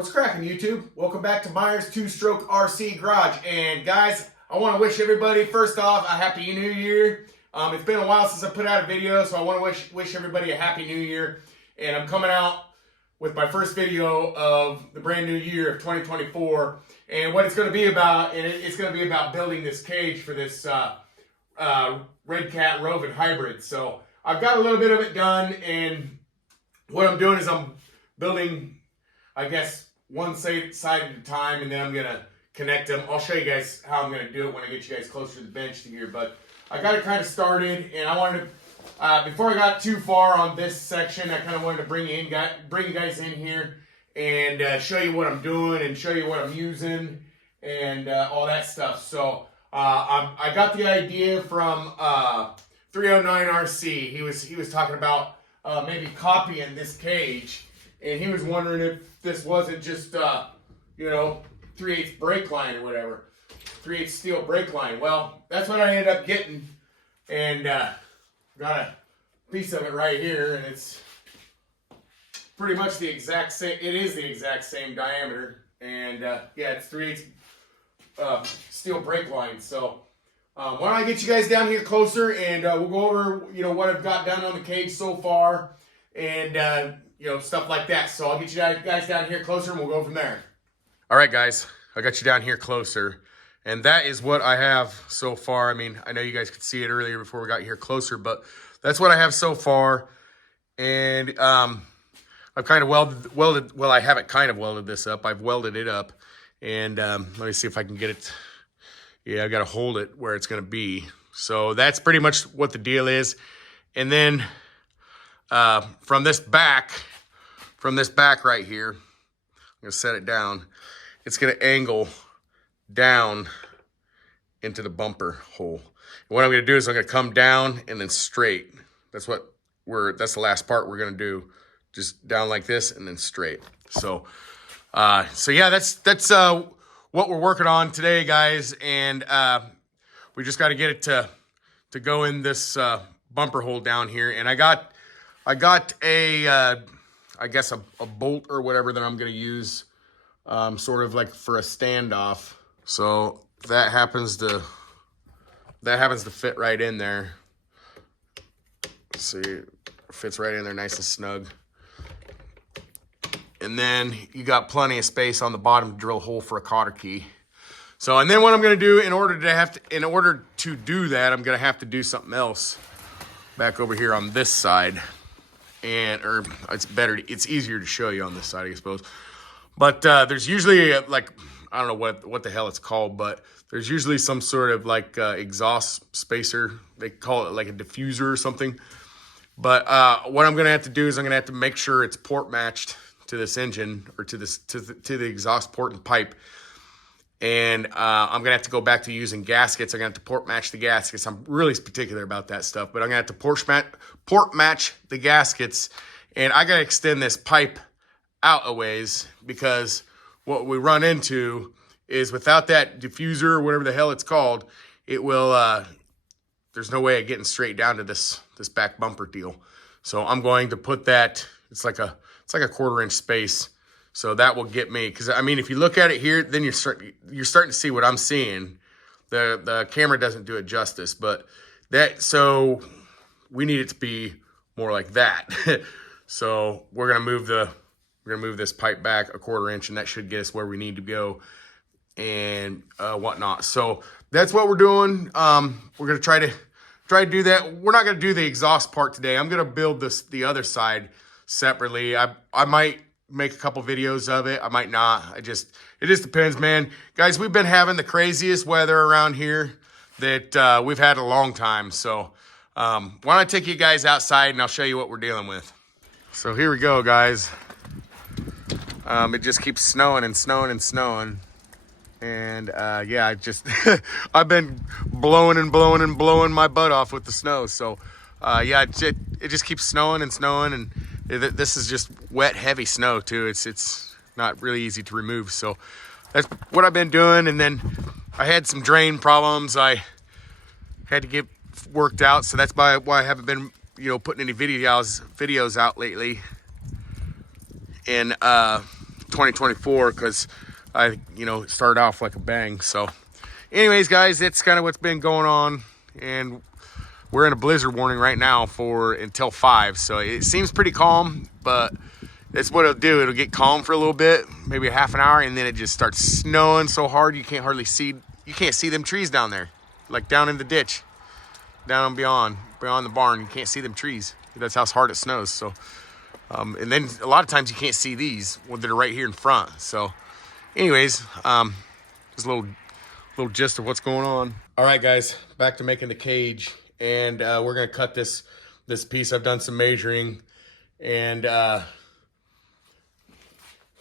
What's cracking, YouTube? Welcome back to Myers Two-Stroke RC Garage. And guys, I want to wish everybody, first off, a Happy New Year. It's been a while since I put out a video, so I want to wish everybody a Happy New Year. And I'm coming out with my first video of the brand new year of 2024. And what it's going to be about, and it's going to be about building this cage for this Redcat-Rovan hybrid. So I've got a little bit of it done, and what I'm doing is I'm building, I guess, one side at a time, and then I'm going to connect them. I'll show you guys how I'm going to do it when I get you guys closer to the bench to here. But I got it kind of started, and I wanted to, before I got too far on this section, I kind of wanted to bring you guys in here and show you what I'm doing and show you what I'm using and all that stuff. So I got the idea from 309 RC. He was talking about maybe copying this cage, and he was wondering if this wasn't just, 3/8 brake line or whatever. 3/8 steel brake line. Well, that's what I ended up getting, and got a piece of it right here, and it's pretty much the exact same. It is the exact same diameter, and yeah, it's 3/8 steel brake line. So why don't I get you guys down here closer, and we'll go over what I've got done on the cage so far, and stuff like that. So I'll get you guys down here closer, and we'll go from there. All right, guys, I got you down here closer, and that is what I have so far. I mean, I know you guys could see it earlier before we got here closer, but that's what I have so far. And I've kind of welded. Well, I haven't kind of welded this up. I've welded it up, and let me see if I can get it. Yeah, I got to hold it where it's going to be. So that's pretty much what the deal is. And then from this back right here, I'm going to set it down. It's going to angle down into the bumper hole. And what I'm going to do is I'm going to come down and then straight. That's the last part we're going to do. Just down like this and then straight. So yeah, that's what we're working on today, guys. And we just got to get it to go in this bumper hole down here. And I got a I guess a bolt or whatever that I'm going to use, sort of like for a standoff. So that happens to fit right in there. See, it fits right in there nice and snug. And then you got plenty of space on the bottom to drill a hole for a cotter key. So, and then what I'm going to do in order to do that, I'm going to have to do something else back over here on this side. Or it's easier to show you on this side, I suppose. But there's usually I don't know what the hell it's called, but there's usually some sort of exhaust spacer. They call it like a diffuser or something. But what I'm going to have to do is I'm going to have to make sure it's port matched to this engine, or to the exhaust port and pipe. And I'm going to have to go back to using gaskets. I'm going to have to port match the gaskets. I'm really particular about that stuff, but I'm going to have to port match the gaskets. And I got to extend this pipe out a ways, because what we run into is without that diffuser or whatever the hell it's called, it will, there's no way of getting straight down to this back bumper deal. So I'm going to put that, it's like a 1/4 inch space. So that will get me, because I mean, if you look at it here, then you're starting to see what I'm seeing. The camera doesn't do it justice, but so we need it to be more like that. So we're gonna move this pipe back a 1/4 inch, and that should get us where we need to go and whatnot. So that's what we're doing. We're gonna try to do that. We're not gonna do the exhaust part today. I'm gonna build the other side separately. I might make a couple videos of it. I might not. It just depends, man. Guys, we've been having the craziest weather around here that we've had in a long time. So why don't I take you guys outside and I'll show you what we're dealing with. So here we go, guys. It just keeps snowing and snowing and snowing. And yeah, I've been blowing my butt off with the snow. So yeah, it just keeps snowing and snowing, and this is just wet, heavy snow too. It's not really easy to remove. So that's what I've been doing. And then I had some drain problems I had to get worked out. So that's why I haven't been, putting any videos out lately. And 2024 because I, started off like a bang. So anyways, guys, that's kind of what's been going on. And we're in a blizzard warning right now until 5. So it seems pretty calm, but that's what it'll do. It'll get calm for a little bit, maybe a half an hour, and then it just starts snowing so hard you can't see them trees down there, like down in the ditch, down beyond the barn. You can't see them trees. That's how hard it snows. So, and then a lot of times you can't see these when they're right here in front. So, anyways, just a little gist of what's going on. All right, guys, back to making the cage, and we're gonna cut this piece. I've done some measuring, and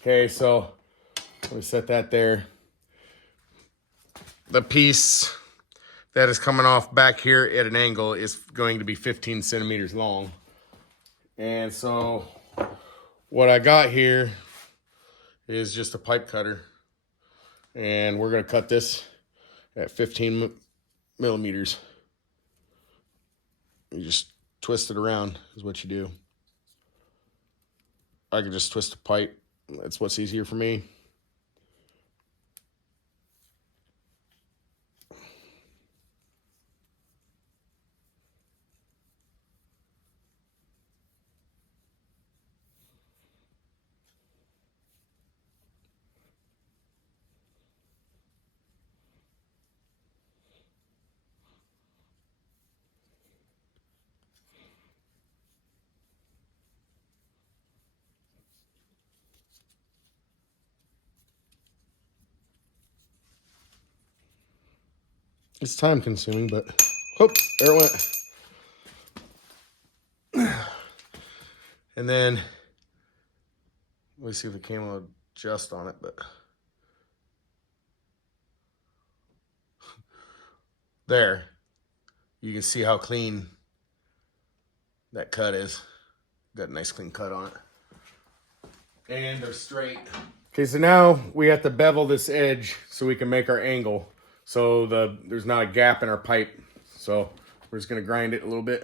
okay, so let me set that there. The piece that is coming off back here at an angle is going to be 15 centimeters long. And so what I got here is just a pipe cutter. And we're gonna cut this at 15 millimeters. You just twist it around is what you do. I can just twist a pipe. That's what's easier for me. It's time consuming, but whoop, there it went. And then let me see if the camera will adjust on it, but there, you can see how clean that cut is. Got a nice clean cut on it. And they're straight. Okay, so now we have to bevel this edge so we can make our angle. So there's not a gap in our pipe. So we're just gonna grind it a little bit.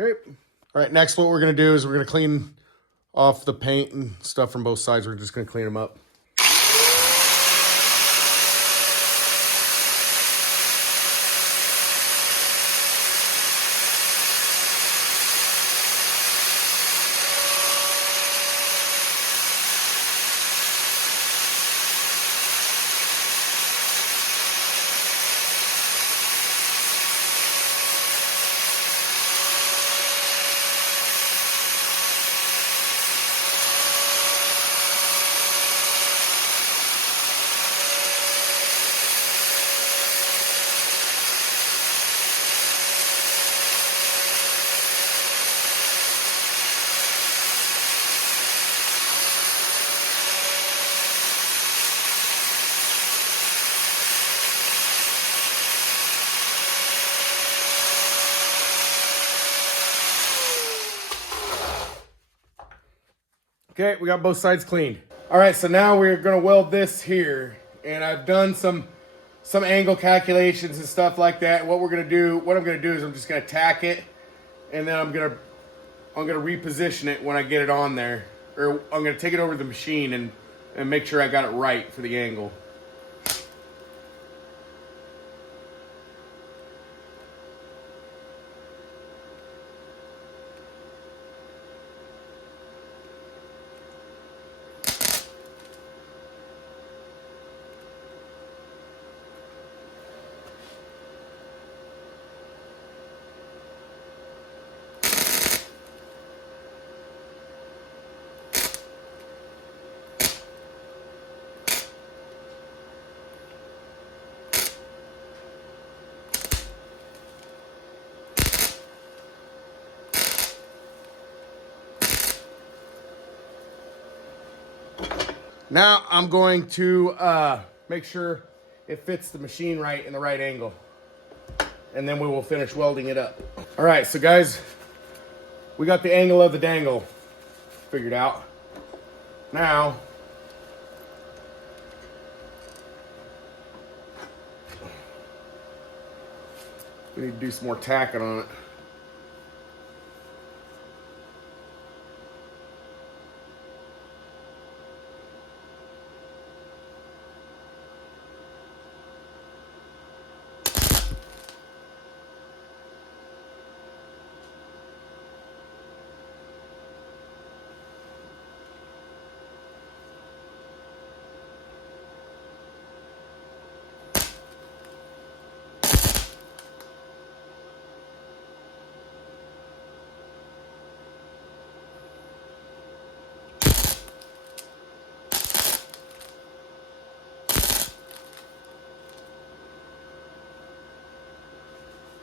Okay. All right, next what we're gonna do is we're gonna clean off the paint and stuff from both sides. We're just gonna clean them up. Okay, we got both sides cleaned. All right, so now we're gonna weld this here, and I've done some angle calculations and stuff like that. What I'm gonna do is I'm just gonna tack it, and then I'm gonna reposition it when I get it on there, or I'm gonna take it over to the machine and make sure I got it right for the angle. Now I'm going to make sure it fits the machine right in the right angle. And then we will finish welding it up. All right, so guys, we got the angle of the dangle figured out. Now, We need to do some more tacking on it.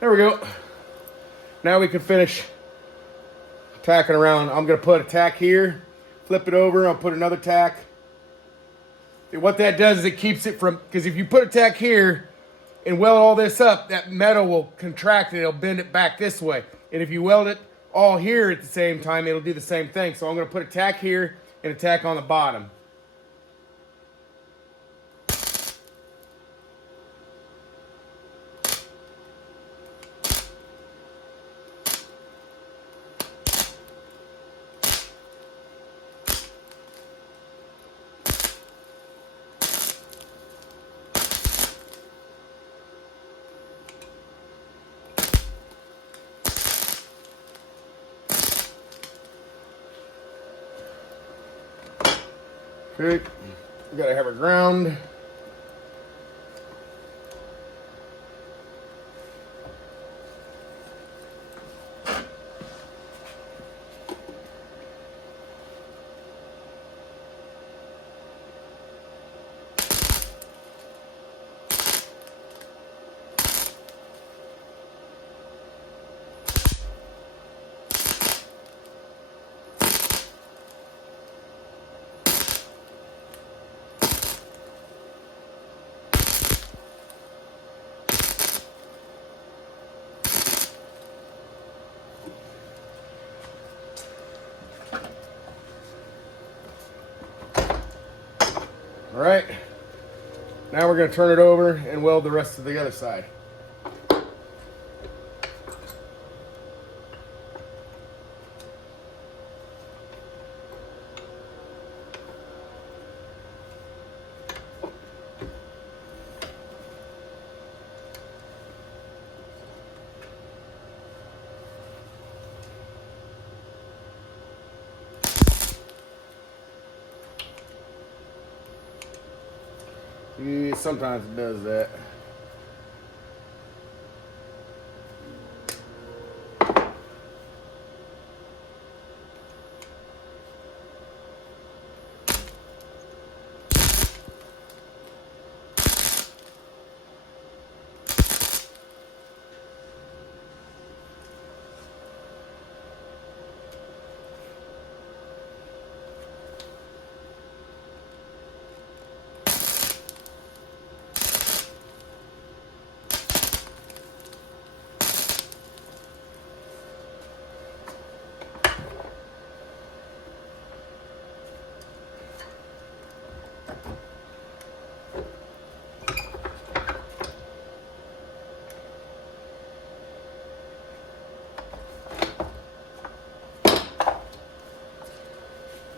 There we go. Now we can finish tacking around. I'm going to put a tack here, flip it over, I'll put another tack. And what that does is it keeps it from, because if you put a tack here and weld all this up, that metal will contract and it'll bend it back this way. And if you weld it all here at the same time, it'll do the same thing. So I'm going to put a tack here and a tack on the bottom. Okay, we gotta have a ground. All right, now we're going to turn it over and weld the rest of the other side. Yeah, sometimes it does that.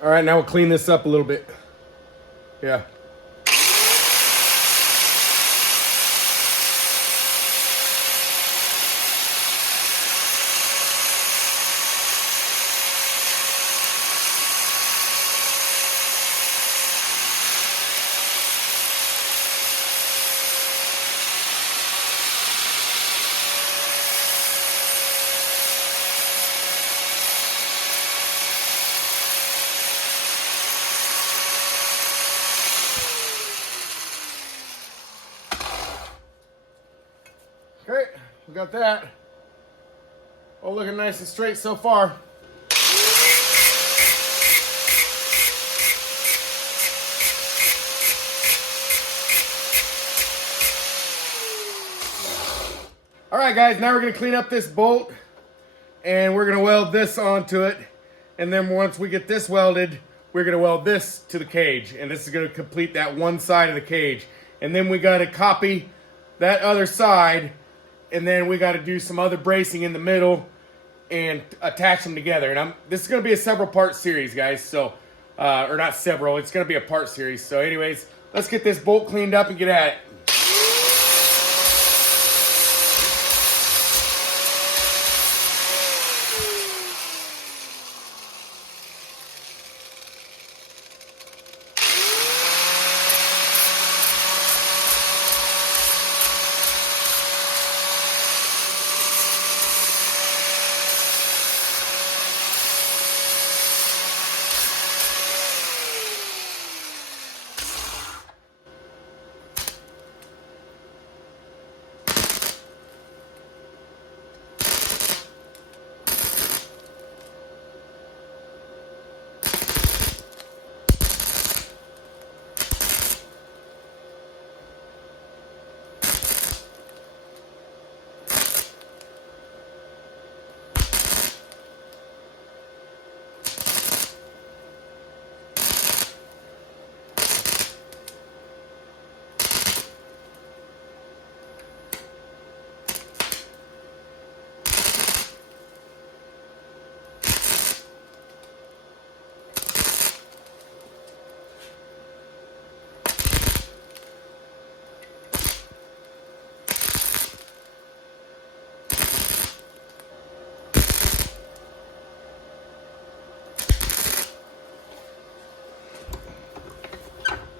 All right, now we'll clean this up a little bit. Yeah. Okay, we got that. All looking nice and straight so far. All right, guys, now we're gonna clean up this bolt and we're gonna weld this onto it. And then once we get this welded, we're gonna weld this to the cage. And this is gonna complete that one side of the cage. And then we gotta copy that other side and then we got to do some other bracing in the middle and attach them together. And this is going to be a several part series, guys. So, or not several, it's going to be a part series. So anyways, let's get this bolt cleaned up and get at it.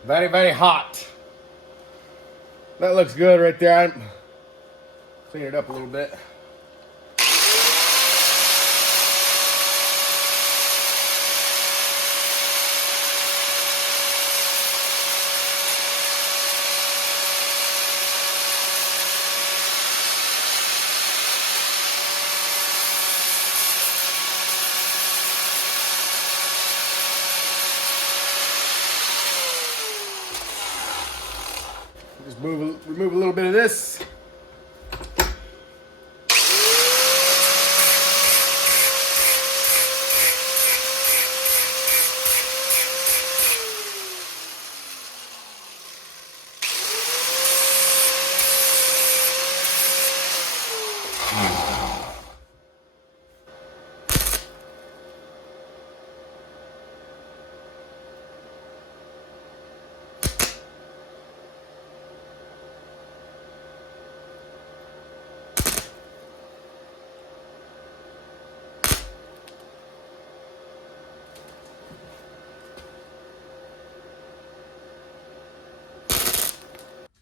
Very, very hot. That looks good right there. Clean it up a little bit. Just remove a little bit of this.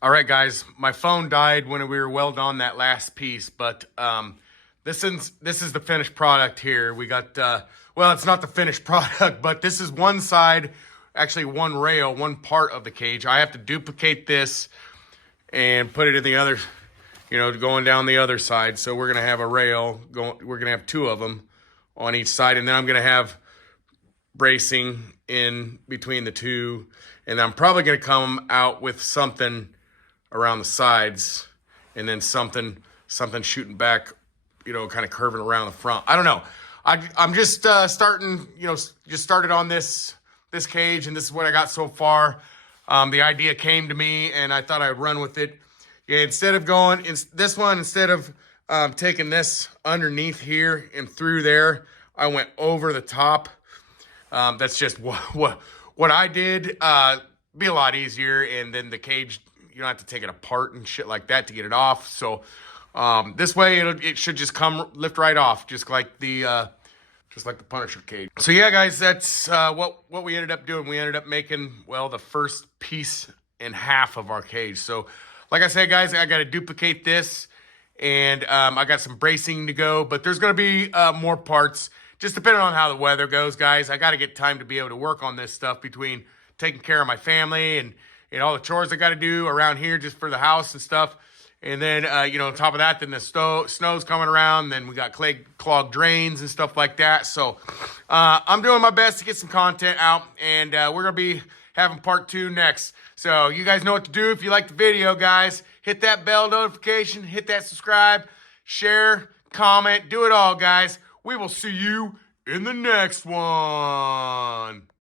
All right, guys, my phone died when we were welding on that last piece, but this is the finished product here. We got, well, it's not the finished product, but this is one side, actually one rail, one part of the cage. I have to duplicate this and put it in the other, you know, going down the other side. So we're going to have a rail, we're going to have two of them on each side, and then I'm going to have bracing in between the two, and I'm probably going to come out with something around the sides, and then something shooting back, you know, kind of curving around the front. I don't know. I'm just starting, you know, just started on this cage, and this is what I got so far. The idea came to me, and I thought I'd run with it. Yeah, instead of going in this one, instead of taking this underneath here and through there, I went over the top. That's just what I did. Be a lot easier, and then the cage, you don't have to take it apart and shit like that to get it off. So this way it should just lift right off, just like the Punisher cage. So yeah, guys, that's what we ended up doing. We ended up making, well, the first piece and half of our cage. So like I said, guys, I got to duplicate this, and I got some bracing to go, but there's going to be more parts, just depending on how the weather goes, guys. I got to get time to be able to work on this stuff between taking care of my family and all the chores I got to do around here just for the house and stuff. And then, you know, on top of that, then the snow's coming around. Then we got clogged drains and stuff like that. So I'm doing my best to get some content out, and we're going to be having part 2 next. So you guys know what to do. If you like the video, guys, hit that bell notification, hit that subscribe, share, comment, do it all, guys. We will see you in the next one.